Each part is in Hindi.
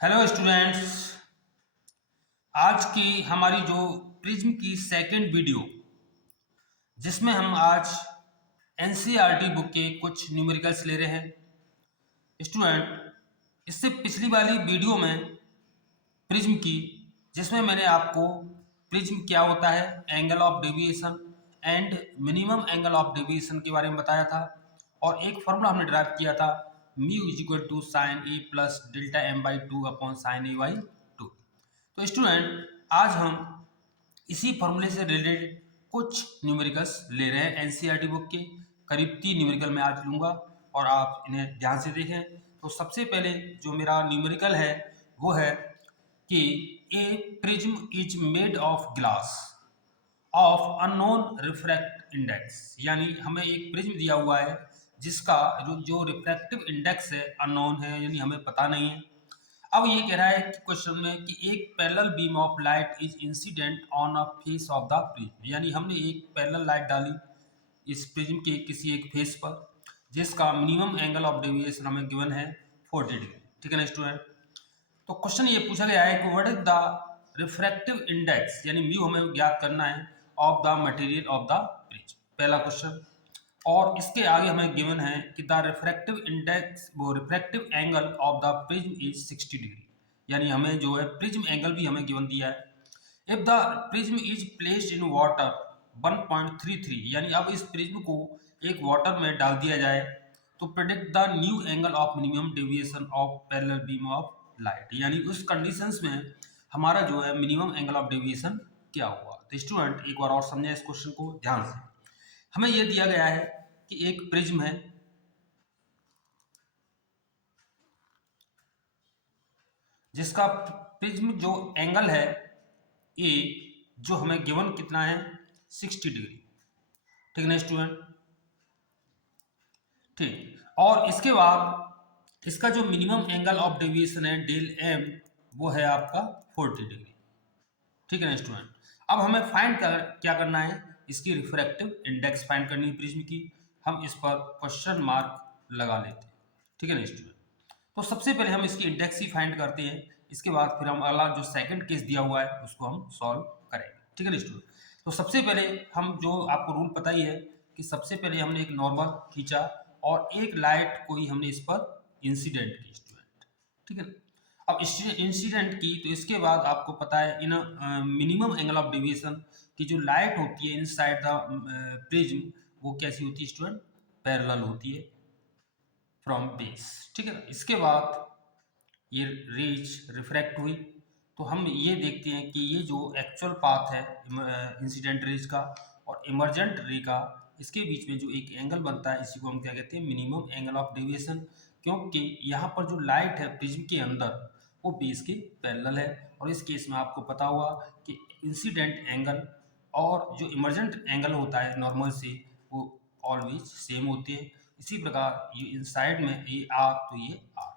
Hello students. आज की हमारी जो प्रिज्म की सेकंड वीडियो जिसमें हम आज एनसीईआरटी बुक के कुछ न्यूमेरिकल्स ले रहे हैं। स्टूडेंट, इससे पिछली वाली वीडियो में प्रिज्म की जिसमें मैंने आपको प्रिज्म क्या होता है, angle of deviation and minimum angle of deviation के बारे में बताया था और एक फॉर्मूला हमने ड्राइव किया था mu is equal to sine A plus delta M by two upon sine A by two. तो स्टूडेंट, आज हम इसी फॉर्मूले से रिलेटेड कुछ न्यूमेरिकल्स ले रहे हैं एनसीईआरटी बुक के। करीब 3 न्यूमेरिकल मैं आज लूँगा और आप इन्हें ध्यान से देखें। तो सबसे पहले जो मेरा न्यूमेरिकल है वो है कि a prism is made of glass of unknown refract index, यानी हमें एक प्रिज्म दिया हुआ है जिसका जो रिफ्रैक्टिव इंडेक्स है अननोन है, यानी हमें पता नहीं है। अब ये कह रहा है कि क्वेश्चन में कि एक parallel beam of light is incident on a face of the prism, यानी हमने एक पैरेलल लाइट डाली इस प्रिज्म के किसी एक फेस पर जिसका मिनिमम एंगल ऑफ डेविएशन हमें गिवन है 40 डिग्री। ठीक है ना स्टूडेंट। तो क्वेश्चन ये पूछा गया है कि what is the refractive index, यानी म्यू हमें ज्ञात करना है of the material of the prism, पहला क्वेश्चन। और इसके आगे हमें गिवन है कि द रिफ्रैक्टिव इंडेक्स वो refractive angle of the prism is 60 degree, यानी हमें जो है प्रिज्म एंगल भी हमें गिवन दिया है। If the prism is placed in water 1.33, यानी अब इस प्रिज्म को एक वाटर में डाल दिया जाए तो predict the new angle of minimum deviation of parallel beam of light, यानी उस कंडीशंस में हमारा जो है मिनिमम एंगल ऑफ डेविएशन क्या हुआ। तो स्टूडेंट एक बार और समझें इस क्वेश्चन को ध्यान से। हमें यह दिया गया है कि एक प्रिज्म है जिसका प्रिज्म जो एंगल है ए जो हमें गिवन कितना है 60 डिग्री। ठीक है ना स्टूडेंट। ठीक, और इसके बाद इसका जो मिनिमम एंगल ऑफ डेविएशन है डेल एम वो है आपका 40 डिग्री। ठीक है ना स्टूडेंट। अब हमें फाइंड क्या करना है, इसकी रिफ्रैक्टिव इंडेक्स फाइंड करनी है प्रिज्म की। हम इस पर क्वेश्चन मार्क लगा लेते हैं। ठीक है ना स्टूडेंट। तो सबसे पहले हम इसकी इंडेक्स ही फाइंड करते हैं, इसके बाद फिर हम अगला जो सेकंड केस दिया हुआ है उसको हम सॉल्व करेंगे। ठीक है ना स्टूडेंट। तो सबसे पहले हम जो आपको रूल पता ही है कि सबसे पहले हमने एक नॉर्मल खींचा और एक लाइट को ही हमने इस पर इंसिडेंट की स्टूडेंट। ठीक है ना। अब इंसिडेंट की तो इसके बाद आपको पता है इन मिनिमम एंगल ऑफ डेविएशन की जो लाइट होती है इनसाइड द प्रिज्म वो कैसी होती है स्टूडेंट, पैरेलल होती है फ्रॉम बेस। ठीक है ना। इसके बाद ये रेज रिफ्रैक्ट हुई तो हम ये देखते हैं कि ये जो एक्चुअल पाथ है इंसिडेंट रेज का और इमर्जेंट रे का, इसके बीच में जो एक एंगल बनता है इसी को हम क्या कहते हैं, मिनिमम एंगल ऑफ डेविएशन। क्योंकि यहाँ पर जो लाइट है प्रिज्म के अंदर वो बेस के पैरेलल है और इस केस में आपको पता हुआ कि इंसिडेंट एंगल और जो इमर्जेंट एंगल होता है नॉर्मल से वो ऑलवेज सेम होती है। इसी प्रकार ये इनसाइड में ये आर तो ये आर।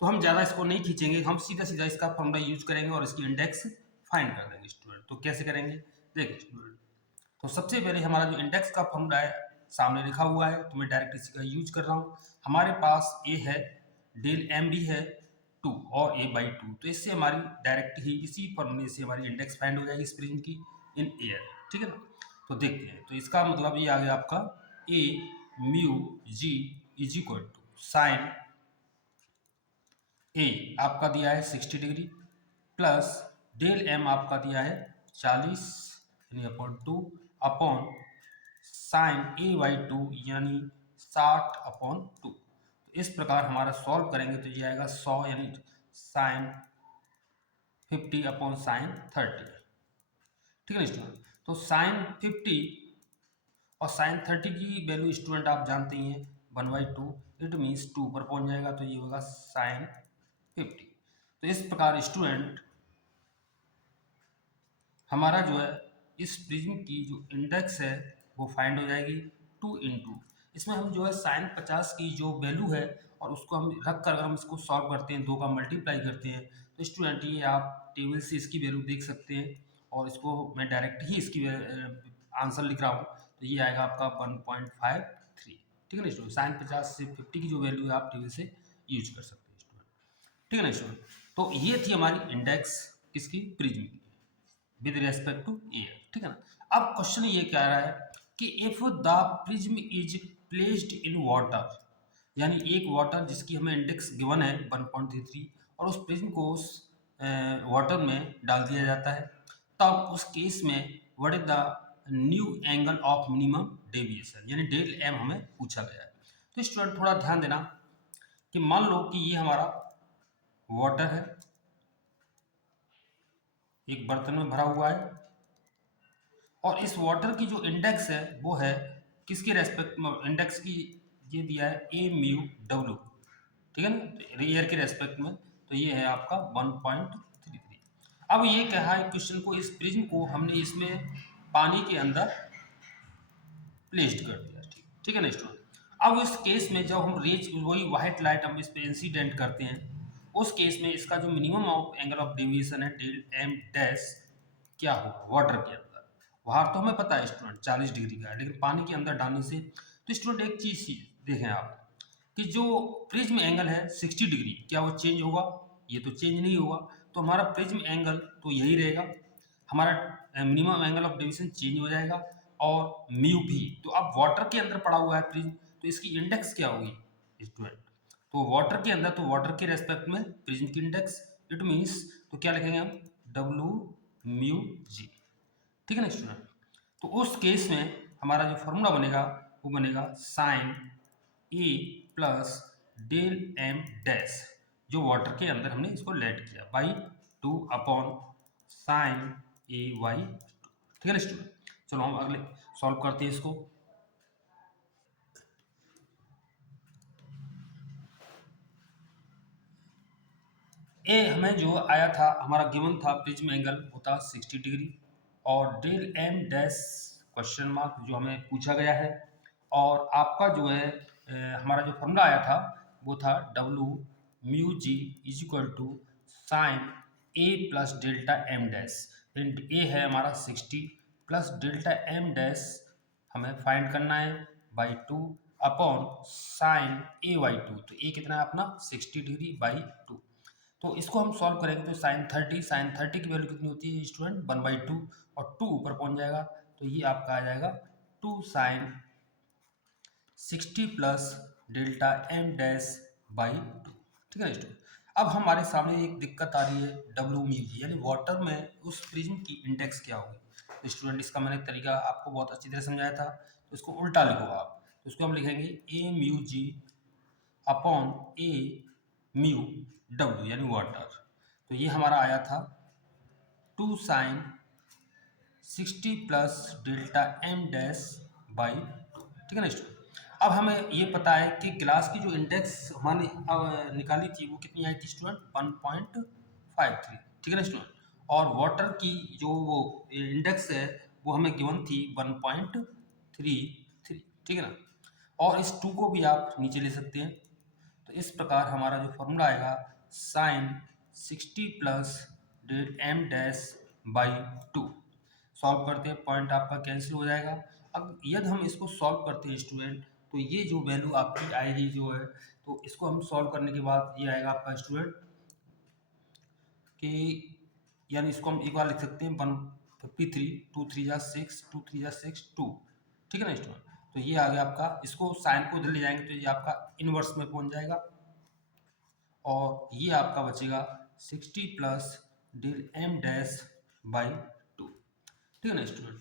तो हम ज़्यादा इसको नहीं खींचेंगे, हम सीधा सीधा इसका फॉर्मूला यूज करेंगे और इसकी इंडेक्स फाइंड कर देंगे स्टूडेंट। तो कैसे करेंगे देखिए स्टूडेंट। तो सबसे पहले हमारा जो इंडेक्स का फॉर्मूला है सामने लिखा हुआ है तो मैं डायरेक्ट इसी का यूज कर रहा हूँ। हमारे पास ए है, डेल एम भी है 2 और ए बाई 2, तो इससे हमारी डायरेक्ट ही इसी फॉर्मूले से हमारी इंडेक्स फाइंड हो जाएगी इस प्रिज्म की इन एयर। ठीक है ना। तो देखते हैं, तो इसका मतलब ये आ गया आपका a mu g is equal to sine A आपका दिया है 60 डिग्री प्लस डेल एम आपका दिया है 40 यानी upon 2 upon sine A by 2 यानी 60 अपॉन 2। तो इस प्रकार हमारा सॉल्व करेंगे तो ये आएगा 100 यानी साइन 50 अपॉन साइन 30। ठीक है ना स्टूडेंट। तो साइन 50 और साइन 30 की वैल्यू स्टूडेंट आप जानते ही हैं 1/2, इट मीन्स 2 ऊपर पहुंच जाएगा तो ये होगा साइन 50। तो इस प्रकार स्टूडेंट हमारा जो है इस प्रिज्म की जो इंडेक्स है वो फाइंड हो जाएगी 2 इंटू, इसमें हम जो है साइन 50 की जो वैल्यू है और उसको हम रख कर अगर हम इसको सॉल्व करते हैं 2 का मल्टीप्लाई करते हैं तो स्टूडेंट ये आप टेबल से इसकी वैल्यू देख सकते हैं और इसको मैं डायरेक्ट ही इसकी आंसर लिख रहा हूँ तो ये आएगा आपका 1.53। ठीक है ना स्टूडेंट। साइन 50 से 50 की जो वैल्यू है आप टेबल से यूज कर सकते हैं स्टूडेंट। ठीक है ना स्टूडेंट। तो ये थी हमारी इंडेक्स किसकी, प्रिज्म की, विद रेस्पेक्ट टू एयर। ठीक है ना। अब क्वेश्चन ये कह रहा है कि if the prism is placed in water, यानी एक वाटर जिसकी हमें इंडेक्स गिवन है 1.33 और उस प्रिज्म को उस वाटर में डाल दिया जाता है, तब उस केस में what is the new angle of minimum deviation, यानी डेल एम हमें पूछा गया है। तो स्टूडेंट थोड़ा ध्यान देना कि मान लो कि ये हमारा वाटर है, एक बर्तन में भरा हुआ है, और इस वाटर की जो इंडेक्स है वो है किसके रेस्पेक्ट में, इंडेक्स की ये दिया है ए म्यू डब्ल्यू, ठीक है ना, एयर के रेस्पेक्ट में, तो ये है आपका 1.33। अब ये कहा है क्वेश्चन को, इस प्रिज्म को हमने इसमें पानी के अंदर प्लेस्ड कर दिया, ठीक है ना स्टूडेंट। अब इस केस में जब हम रेज वही व्हाइट लाइट हम इस पे इंसिडेंट करते हैं, उस केस में इसका जो minimum of angle of deviation है डेल एम डैश क्या होगा वाटर के अंदर। बाहर तो हमें पता है स्टूडेंट 40 डिग्री का है, लेकिन पानी के अंदर डालने से, तो स्टूडेंट एक चीज देखें आप कि जो प्रिज्म एंगल है 60 डिग्री, क्या वो चेंज होगा? ये तो चेंज नहीं होगा, तो हमारा प्रिज्म एंगल तो यही रहेगा, हमारा minimum angle of deviation change हो जाएगा, और म्यू भी। तो अब वाटर के अंदर पड़ा हुआ है प्रिज्म, तो इसकी इंडेक्स क्या होगी स्टूडेंट? तो वाटर के अंदर, तो वाटर के रेस्पेक्ट में प्रिज्म की इंडेक्स, इट मीन्स तो क्या लिखेंगे हम, डब्ल्यू म्यू जी, ठीक है ना स्टूडेंट। तो उस केस में हमारा जो फॉर्मूला बनेगा वो बनेगा sine A plus del M dash, जो वाटर के अंदर हमने इसको लेट किया, by 2 upon sine A Y, ठीक है ना स्टूडेंट। चलो हम अगले सॉल्व करते हैं इसको। ए हमें जो आया था, हमारा गिवन था प्रिज्म एंगल होता 60 डिग्री, और del M dash question mark जो हमें पूछा गया है, और आपका जो है हमारा जो फॉर्मूला आया था वो था W mu g is equal to sine A plus delta M dash. A है हमारा 60 प्लस डेल्टा एम डैश हमें फाइंड करना है by 2 upon sine A by 2। तो ए कितना है अपना 60 डिग्री बाई 2। तो इसको हम सॉल्व करेंगे तो साइन थर्टी की वैल्यू कितनी होती है स्टूडेंट 1/2, और 2 ऊपर पहुंच जाएगा, तो ये आपका आ जाएगा 2 sine 60 plus delta M dash by 2, ठीक है ना स्टूडेंट। अब हमारे सामने एक दिक्कत आ रही है डब्ल्यू म्यू जी, यानी वाटर में उस प्रिज्म की इंडेक्स क्या होगी। तो स्टूडेंट इसका मैंने तरीका आपको बहुत अच्छी तरह समझाया था, तो इसको उल्टा लिखो आप, तो इसको हम लिखेंगे A mu G upon A mu W यानी वाटर। तो ये हमारा आया था 2 sine 60 plus delta M dash by 2, ठीक है ना स्टूडेंट। अब हमें ये पता है कि ग्लास की जो इंडेक्स हमने निकाली थी वो कितनी आई थी स्टूडेंट 1.53, ठीक है ना स्टूडेंट। और वाटर की जो वो इंडेक्स है वो हमें गिवन थी 1.33, ठीक है ना। और इस 2 को भी आप नीचे ले सकते हैं, तो इस प्रकार हमारा जो फॉर्मूला आएगा sine 60 plus del M dash by 2। Solve करते हैं, पॉइंट आपका कैंसिल हो जाएगा। अब यदि हम इसको सॉल्व करते हैं स्टूडेंट, तो ये जो वैल्यू आपकी आएगी जो है, तो इसको हम सॉल्व करने के बाद ये आएगा आपका स्टूडेंट कि, यानी इसको हम एक बार लिख सकते हैं 153, 2 3 जा 6, 2 3 जा 6 2, ठीक है ना स्टूडेंट। तो ये आ गया आपका, इसको साइन को इधर ले जाएंगे तो ये आपका इनवर्स में पहुंच जाएगा, और ये आपका बचेगा 60 plus del M dash by 2, ठीक है ना स्टूडेंट।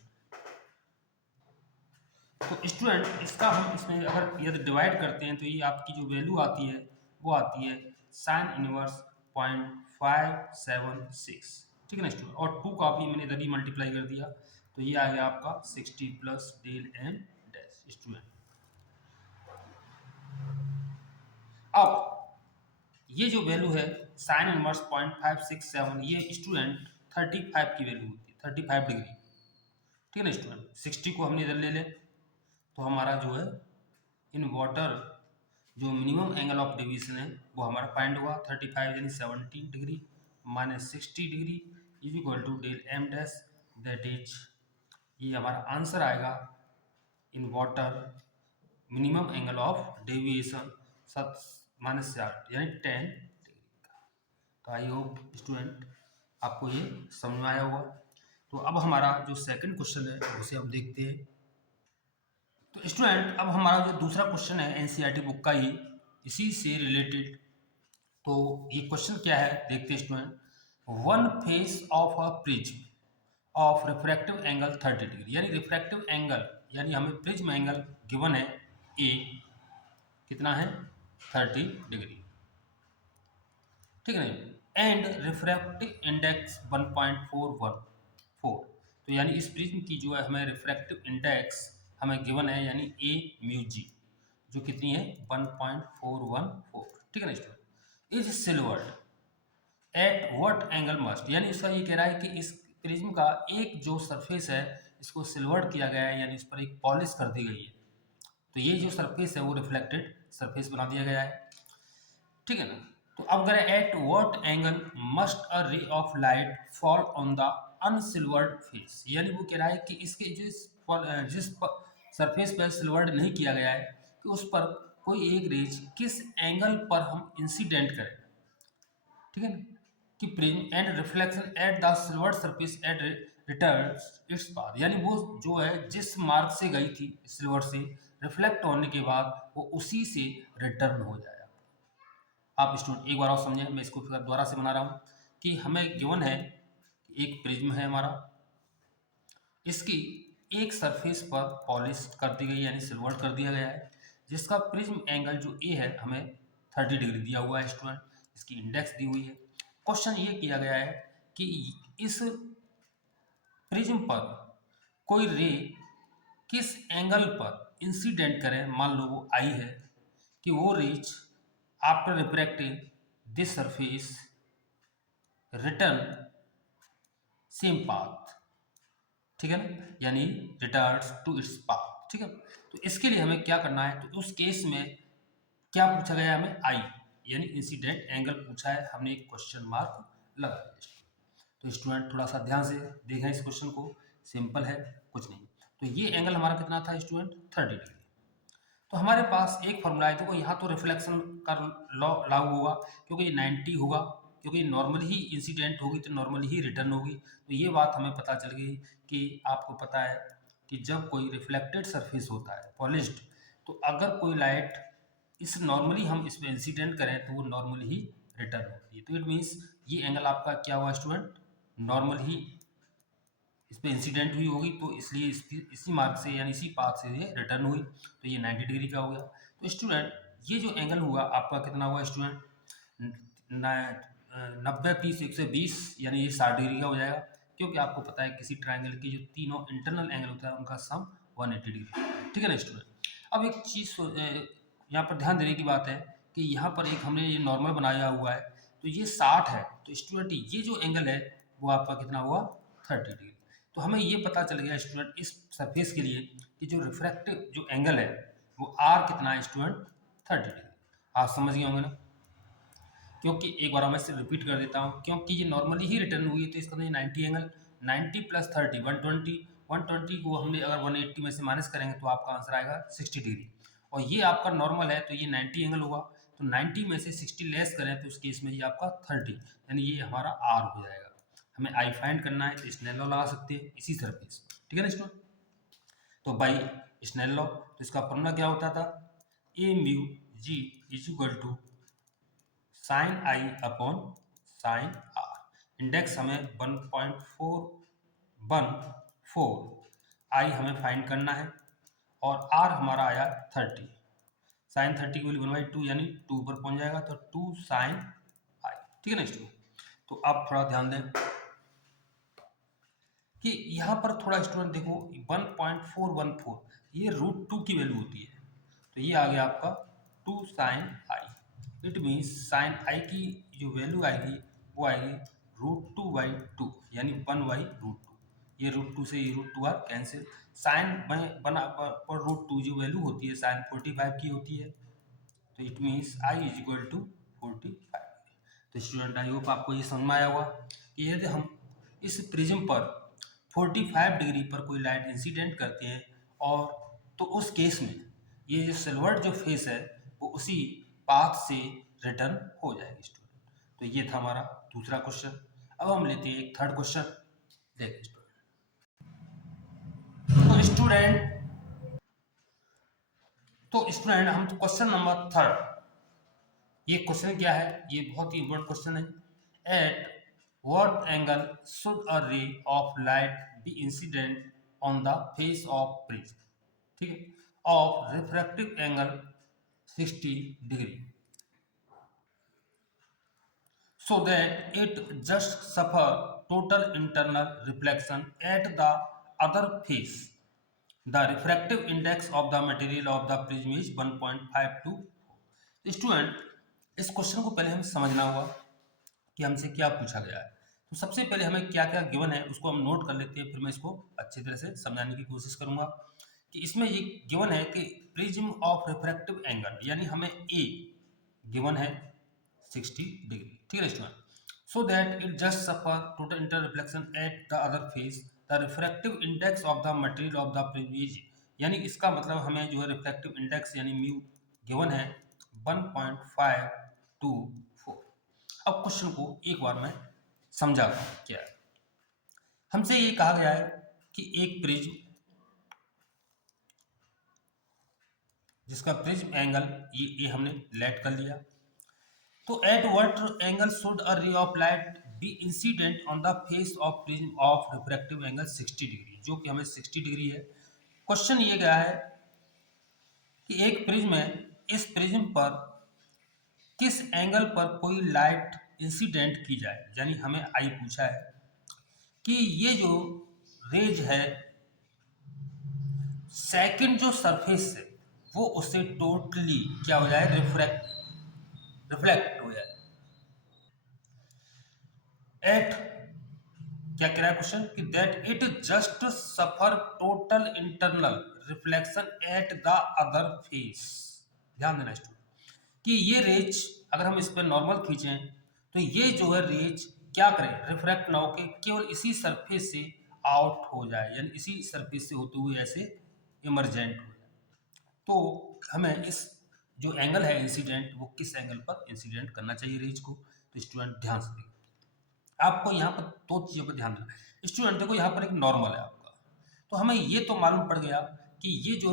तो स्टूडेंट इसका हम इसमें अगर यदि डिवाइड करते हैं तो ये आपकी जो वैल्यू आती है वो आती है साइन इनवर्स 0.576, ठीक है ना स्टूडेंट। और 2 का भी मैंने इधर ही मल्टीप्लाई कर दिया, तो ये आ गया आपका 60 plus del M dash student. अब ये जो वैल्यू है साइन इनवर्स 0.567, ये स्टूडेंट 35 की वैल्यू होती है, 35 डिग्री, ठीक है ना स्टूडेंट। 60 को हमने इधर ले लें तो हमारा जो है इन वाटर जो मिनिमम एंगल ऑफ डेविएशन है वो हमारा फाइंड हुआ 35 यानी 17 degree minus 60 degree is equal to del M dash, that is ये हमारा आंसर आएगा in water minimum angle of deviation -8 यानी 10 डिग्री का, आई होप स्टूडेंट आपको ये समझ में आया होगा। तो अब हमारा जो सेकंड क्वेश्चन है उसे हम देखते हैं। तो स्टूडेंट अब हमारा जो दूसरा क्वेश्चन है एनसीईआरटी बुक का ही इसी से रिलेटेड। तो ये क्वेश्चन क्या है देखते हैं student. One face of a prism of refractive angle 30 degree, यानी रिफ्रैक्टिव एंगल यानी हमें प्रिज्म एंगल गिवन है ए, कितना है 30 डिग्री, ठीक है ना। एंड रिफ्रैक्टिव इंडेक्स 1.414, तो यानी इस प्रिज्म की जो है हमें रिफ्रैक्टिव इंडेक्स हमें गिवन है यानी ए म्यू जी, जो कितनी है 1.414, ठीक है ना student. Is silvered eight what angle must, यानी उसका ये कह रहा है कि इस प्रिज्म का एक जो सरफेस है इसको सिल्वर्ड किया गया है, यानी इस पर एक पॉलिश कर दी गई है, तो ये जो सरफेस है वो रिफ्लेक्टेड सरफेस बना दिया गया है, ठीक है ना। तो अब अगर at what angle must a ray of light fall on the unsilvered face, यानी वो कह रहा है कि इसके जिस सरफेस पर सिल्वर्ड नहीं किया गया है कि उस पर कोई एक रेज किस एंगल पर हम इंसिडेंट करें, ठीक है ना, कि prism and reflection at the silvered surface at returns its path, यानी वो जो है जिस मार्ग से गई थी सिल्वर से रिफ्लेक्ट होने के बाद वो उसी से रिटर्न हो जाएगा। आप स्टूडेंट एक बार और समझें, मैं इसको फिर दोबारा से बना रहा हूँ कि हमें गिवन है कि एक प्रिज्म है हमारा, इसकी एक सरफेस पर पॉलिश कर दी गई यानी सिल्वर कर दिया गया है, जिसका प्रिज्म एंगल जो ए है हमें 30 डिग्री दिया हुआ है स्टूडेंट, इसकी इंडेक्स दी हुई है। क्वेश्चन ये किया गया है कि इस प्रिज्म पर कोई रे किस एंगल पर इंसिडेंट करें, मान लो वो आई है, कि वो reach after refracting this surface return same path, ठीक है ना, यानी रिटर्न्स टू इट्स पाथ, ठीक है। तो इसके लिए हमें क्या करना है, तो उस केस में क्या पूछा गया है हमें आई, यानी इंसिडेंट एंगल पूछा है, हमने एक क्वेश्चन मार्क लगा दिया। तो स्टूडेंट थोड़ा सा ध्यान से देखें इस क्वेश्चन को, सिंपल है कुछ नहीं। तो ये एंगल हमारा कितना था स्टूडेंट 30 डिग्री। तो हमारे पास एक फॉर्मूला है, देखो यहाँ तो रिफ्लेक्शन का लॉ लागू होगा क्योंकि ये 90 होगा, क्योंकि नॉर्मल ही इंसिडेंट होगी तो नॉर्मल ही रिटर्न होगी। तो ये बात हमें पता चल गई कि आपको पता है कि जब कोई रिफ्लेक्टेड सरफेस होता है पॉलिश्ड, तो अगर कोई लाइट इस नॉर्मली हम इसमें इंसिडेंट करें तो वो नॉर्मली ही रिटर्न होती है। तो इट मीन्स ये एंगल आपका क्या हुआ स्टूडेंट, नॉर्मल ही इस पर इंसिडेंट हुई होगी, तो इसलिए इसी मार्ग से यानी इसी पाथ से ये रिटर्न हुई, तो ये 90 डिग्री का हो गया। तो स्टूडेंट ये जो एंगल हुआ आपका कितना हुआ स्टूडेंट, 90 30 120, यानी ये 60 डिग्री का हो जाएगा, क्योंकि आपको पता है किसी ट्राइंगल के जो तीनों इंटरनल एंगल होता है उनका सम 180 डिग्री, ठीक है ना स्टूडेंट। अब एक चीज़ यहाँ पर ध्यान देने की बात है कि यहाँ पर एक हमने ये नॉर्मल बनाया हुआ है, तो ये 60 है, तो स्टूडेंट ये जो एंगल है वो आपका कितना हुआ 30 डिग्री। तो हमें ये पता चल गया स्टूडेंट इस सरफेस के लिए कि जो रिफ्रैक्टिव जो एंगल है वो आर कितना है स्टूडेंट 30 डिग्री। आप समझ गए होंगे ना, क्योंकि एक बार मैं इसे रिपीट कर देता हूँ, क्योंकि ये नॉर्मली ही रिटर्न हुई है तो इसका 90 एंगल 90 प्लस 30 120 को हमने अगर 180 में से माइनस करेंगे तो आपका आंसर आएगा 60 डिग्री, और ये आपका नॉर्मल है तो ये 90 एंगल होगा, तो 90 में से 60 लेस करें तो उस केस में ये आपका 30, यानी ये हमारा आर हो जाएगा। हमें आई फाइंड करना है तो स्नेल लॉ लगा सकते हैं इसी सरफेस, ठीक है ना स्टूडेंट। तो बाई स्नेल लॉ, तो इसका फॉर्मूला क्या होता था, a mu g is equal to sine I upon sine R, index हमें 1.414, आई हमें फाइंड करना है और आर हमारा आया 30, साइन 30 की वैल्यू 1/2 यानी 2 पर पहुंच जाएगा, तो 2 साइन आई, ठीक है ना स्टूडेंट। तो आप थोड़ा ध्यान दें कि यहाँ पर थोड़ा स्टूडेंट देखो 1.414 ये √2 की वैल्यू होती है, तो ये आ गया आपका 2 sine I, it means sine I की जो वैल्यू आएगी वो आएगी √2/2 यानी 1/√2, ये √2 से ये √2 आर कैंसिल, साइन में बना पर √2 जो वैल्यू होती है साइन 45 की होती है, तो it means I is equal to 45। तो स्टूडेंट आई होप आपको ये समझ में आया होगा कि यदि हम इस प्रिज्म पर 45 डिग्री पर कोई लाइट इंसिडेंट करते हैं और तो उस केस में ये जो सिल्वर्ड जो फेस है वो उसी पाथ से रिटर्न हो जाएगी स्टूडेंट। तो ये था हमारा दूसरा क्वेश्चन। अब हम लेते हैं एक थर्ड क्वेश्चन। देखिए स्टूडेंट हम तो क्वेश्चन नंबर थर्ड, ये क्वेश्चन क्या है, ये बहुत ही इंपॉर्टेंट क्वेश्चन है। At what angle should a ray of light be incident on the face of prism, ठीक है, of refractive angle 60 degree so that it just suffer total internal reflection at the other face. The refractive index of the material of the prism is 1.52। Student इस क्वेश्चन को पहले हमें समझना होगा कि हमसे क्या पूछा गया है। तो सबसे पहले हमें क्या क्या गिवन है उसको हम नोट कर लेते हैं, फिर मैं इसको अच्छी तरह से समझाने की कोशिश करूंगा। कि इसमें ये गिवन है कि प्रिज्म ऑफ रिफ्रैक्टिव एंगल, यानी हमें ए गिवन है 60 डिग्री, ठीक है student. So that it just suffer total inter reflection at the other face, the refractive index of the material of the prism is, यानी इसका मतलब हमें जो है रिफ्रैक्टिव इंडेक्स यानी म्यू गिवन है 1.524। अब क्वेश्चन को एक बार मैं समझाता हूँ क्या है। हमसे ये कहा गया है कि एक प्रिज्म जिसका प्रिज्म एंगल ये हमने लेट कर लिया, तो at what angle should a ray of light be incident on the face of prism of refractive angle 60 degree, जो कि हमें 60 डिग्री है। क्वेश्चन ये गया है कि एक प्रिज्म है, इस प्रिज्म पर किस एंगल पर कोई लाइट इंसिडेंट की जाए, यानी हमें आई पूछा है कि ये जो रेज है सेकंड जो सरफेस है वो उससे टोटली क्या हो जाए, रिफ्लेक्ट हो जाए। एट क्या कह रहा है क्वेश्चन कि that it just suffer total internal reflection at the other face. ध्यान देना स्टूडेंट कि ये रेज अगर हम इस पर नॉर्मल खींचें तो ये जो है रेज क्या करे, रिफ्रैक्ट ना होके केवल इसी सरफेस से आउट हो जाए, यानी इसी सरफेस से होते हुए ऐसे इमरजेंट हो जाए। तो हमें इस जो एंगल है इंसिडेंट, वो किस एंगल पर इंसिडेंट करना चाहिए रेज को। तो स्टूडेंट ध्यान से देखिए, आपको यहाँ पर दो चीज़ों पर ध्यान देना। स्टूडेंट देखो यहाँ पर एक नॉर्मल है आपका, तो हमें ये तो मालूम पड़ गया कि ये जो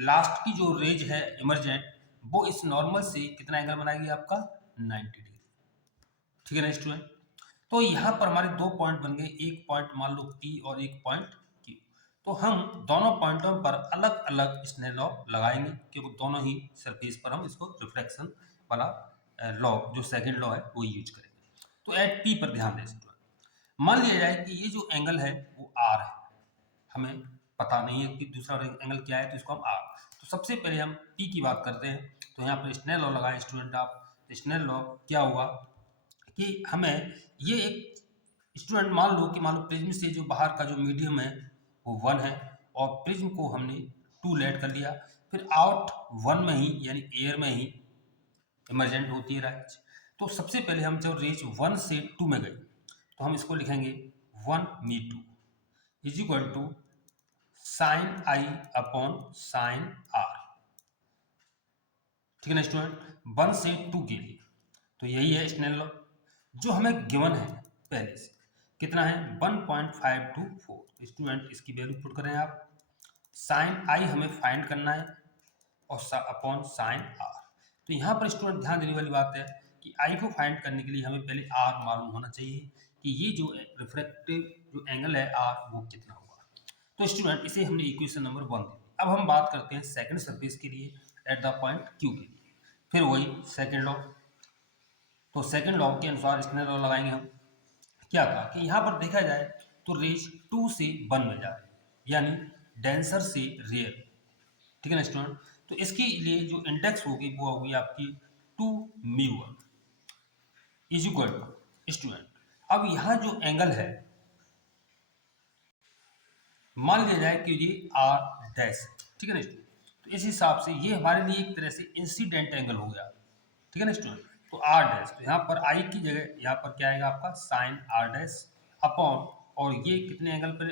लास्ट की जो रेज है इमरजेंट, वो इस नॉर्मल से कितना एंगल बनाएगी आपका 90 डिग्री, ठीक है ना स्टूडेंट। तो यहाँ पर हमारे दो पॉइंट बन गए, एक पॉइंट मान लो P और एक पॉइंट Q। तो हम दोनों पॉइंटों पर अलग अलग स्नेल लॉ लगाएंगे, क्योंकि दोनों ही सरफेस पर हम इसको रिफ्लेक्शन वाला लॉ जो सेकंड लॉ है वो यूज करेंगे। तो एट P पर ध्यान दें स्टूडेंट, मान लिया जाए कि ये जो एंगल है वो R है, हमें पता नहीं है कि दूसरा एंगल क्या है, तो इसको हम R। तो सबसे पहले हम P की बात करते हैं। तो यहाँ पर स्नेल लॉ लगाएं स्टूडेंट आप। स्नेल लॉ क्या हुआ कि हमें ये एक स्टूडेंट मान लो प्रिज्म से जो बाहर का जो मीडियम है वो 1 है, और प्रिज्म को हमने 2 लेट कर लिया, फिर आउट 1 में ही यानी एयर में ही इमरजेंट होती है राइट। तो सबसे पहले हम जब रेज 1 से 2 में गए तो हम इसको लिखेंगे 1 मी 2 is equal to sine I upon sine R, ठीक है ना स्टूडेंट, 1 से 2 के लिए। तो यही है स्नेल लॉ जो हमें गिवन है पहले से, कितना है 1.524। स्टूडेंट इसकी वैल्यू पुट करें आप, साइन आई हमें फाइंड करना है और अपॉन साइन आर। तो यहाँ पर स्टूडेंट ध्यान देने वाली बात है कि आई को फाइंड करने के लिए हमें पहले आर मालूम होना चाहिए कि ये जो रिफ्रैक्टिव जो एंगल है आर वो कितना होगा। तो स्टूडेंट इसे हमने इक्वेशन नंबर 1 दे दी। अब हम बात करते हैं सेकंड सरफेस के लिए एट द पॉइंट क्यू के लिए, फिर वही सेकंड लॉ। तो सेकंड लॉ के अनुसार स्नेल लॉ लगाएंगे हम। क्या कहा कि यहाँ पर देखा जाए तो रेज 2 से 1 में जा रही है, यानी डेंसर से रेयर, ठीक है ना स्टूडेंट। तो इसके लिए जो इंडेक्स होगी वो होगी आपकी 2 μ1 इज इक्वल टू स्टूडेंट। अब यहाँ जो एंगल है मान लिया जाए कि ये आर डैश, ठीक है ना स्टूडेंट। तो इस हिसाब से ये हमारे लिए एक तरह से इंसिडेंट एंगल हो गया, ठीक है ना स्टूडेंट। तो आर डैश, तो यहाँ पर आई की जगह यहाँ पर क्या आएगा आपका साइन आर डैश अपॉन, और ये कितने एंगल पर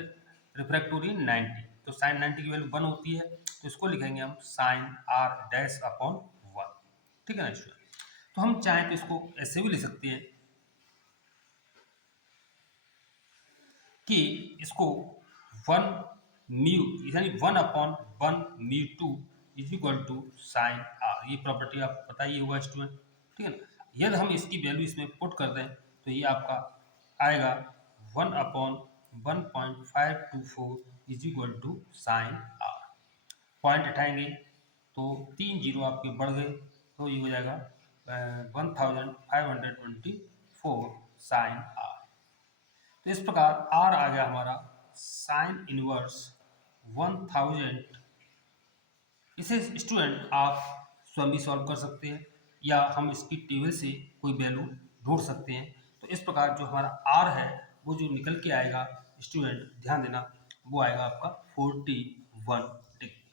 रिफ्रैक्ट हो रही है 90, तो साइन 90 की वैल्यू 1 होती है, तो इसको लिखेंगे हम साइन आर डैश अपॉन 1, ठीक है ना स्टूडेंट। तो हम चाहें तो इसको ऐसे भी ले सकते हैं कि इसको 1 म्यू यानी 1/1 mu 2 is equal to sine R. ये प्रॉपर्टी आप पता ही होगा स्टूडेंट, ठीक है ना। यदि हम इसकी वैल्यू इसमें पुट कर दें तो ये आपका आएगा 1/1.524 is equal to sine R. Point हटाएंगे तो 3 जीरो आपके बढ़ गए, तो ये हो जाएगा 1524 साइन आर। तो इस प्रकार आर आ गया हमारा साइन इनवर्स 1000। इसे स्टूडेंट आप स्वयं भी सॉल्व कर सकते हैं या हम इसकी टेबल से कोई वैल्यू ढूंढ सकते हैं। तो इस प्रकार जो हमारा आर है वो जो निकल के आएगा स्टूडेंट, ध्यान देना, वो आएगा आपका 41 डिग्री।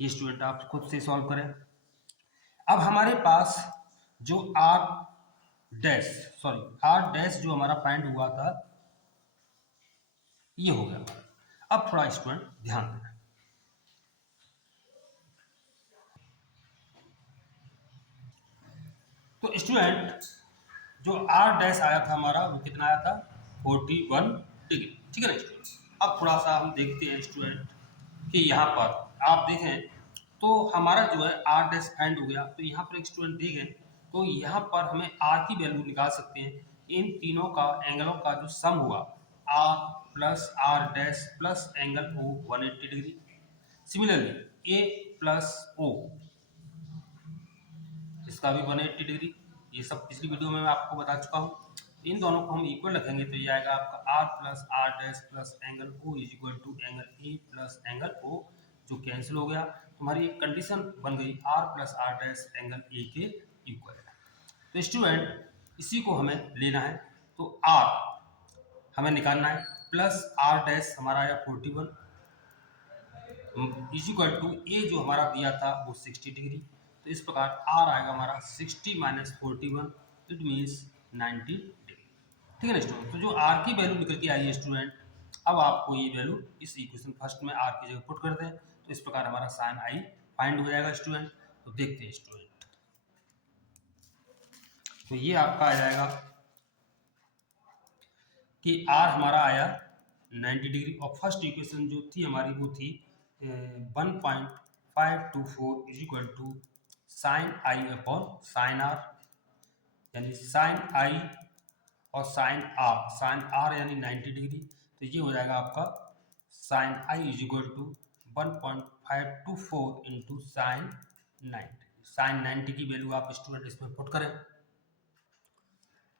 ये स्टूडेंट आप खुद से सॉल्व करें। अब हमारे पास जो आर डैश जो हमारा फाइंड हुआ था ये हो गया। अब थोड़ा स्टूडेंट ध्यान देना, तो स्टूडेंट जो आर डैश आया था हमारा वो कितना आया था 41 डिग्री, ठीक है ना स्टूडेंट। अब थोड़ा सा हम देखते हैं स्टूडेंट कि यहाँ पर आप देखें तो हमारा जो है आर डैश फाइंड हो गया। तो यहाँ पर एक स्टूडेंट देखें तो यहाँ पर हमें आर की वैल्यू निकाल सकते हैं। इन तीनों का एंगलों का जो सम हुआ R plus R dash plus angle O 180 degree. Similarly A plus O इसका भी 180 डिग्री। ये सब पिछली वीडियो में मैं आपको बता चुका हूँ। इन दोनों को हम इक्वल रखेंगे तो ये आएगा आपका R plus R dash plus angle O is equal to angle A plus angle O, जो कैंसिल हो गया। तुम्हारी एक कंडीशन बन गई R plus R dash angle A के इक्वल है। तो स्टूडेंट इसी को हमें लेना है, तो आर हमें निकालना है प्लस आर डैश हमारा आया 41 इज इक्वल टू ए जो हमारा दिया था वो 60 डिग्री। तो इस प्रकार आर आएगा हमारा 60 माइनस 41 इट मीन्स 90 डिग्री, ठीक है ना स्टूडेंट। तो जो आर की वैल्यू निकल के आई है स्टूडेंट, अब आपको ये वैल्यू इस इक्वेशन फर्स्ट में आर की जगह पुट कर दें तो इस प्रकार हमारा साइन आई फाइंड हो जाएगा स्टूडेंट। तो देखते हैं स्टूडेंट, तो ये आपका आ जाएगा कि आर हमारा आया 90 डिग्री और फर्स्ट इक्वेशन जो थी हमारी वो थी 1.524 is equal to sine I upon sine R, यानी साइन आई और साइन आर यानी 90 डिग्री। तो ये हो जाएगा आपका sine I is equal to 1.524 into sine 90। Sine 90 की वैल्यू आप स्टूडेंट इसमें पुट करें।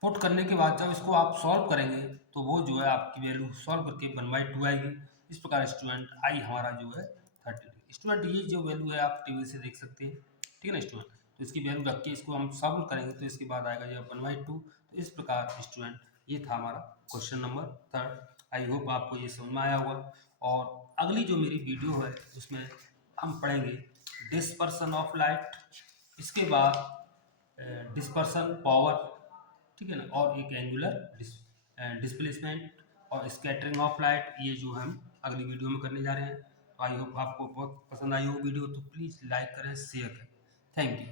पुट करने के बाद जब इसको आप सॉल्व करेंगे तो वो जो है आपकी वैल्यू सॉल्व करके 1/2 आएगी। इस प्रकार स्टूडेंट आई हमारा जो है 30 डिग्री। स्टूडेंट ये जो वैल्यू है आप टेबल से देख सकते हैं, ठीक है ना स्टूडेंट। तो इसकी वैल्यू रख के इसको हम सॉल्व करेंगे तो इसके बाद आएगा जो 1/2। तो इस प्रकार स्टूडेंट ये था हमारा क्वेश्चन नंबर 3। आई होप आपको ये समझ में आया होगा। और अगली जो मेरी वीडियो है उसमें हम पढ़ेंगे डिस्पर्सन ऑफ लाइट, इसके बाद डिस्पर्सन पावर, ठीक है ना, और एक एंगुलर डिस्प्लेसमेंट और स्कैटरिंग ऑफ लाइट, ये जो हम अगली वीडियो में करने जा रहे हैं। तो आई होप आपको बहुत पसंद आई हो वीडियो, तो प्लीज़ लाइक करें, शेयर करें। Thank you.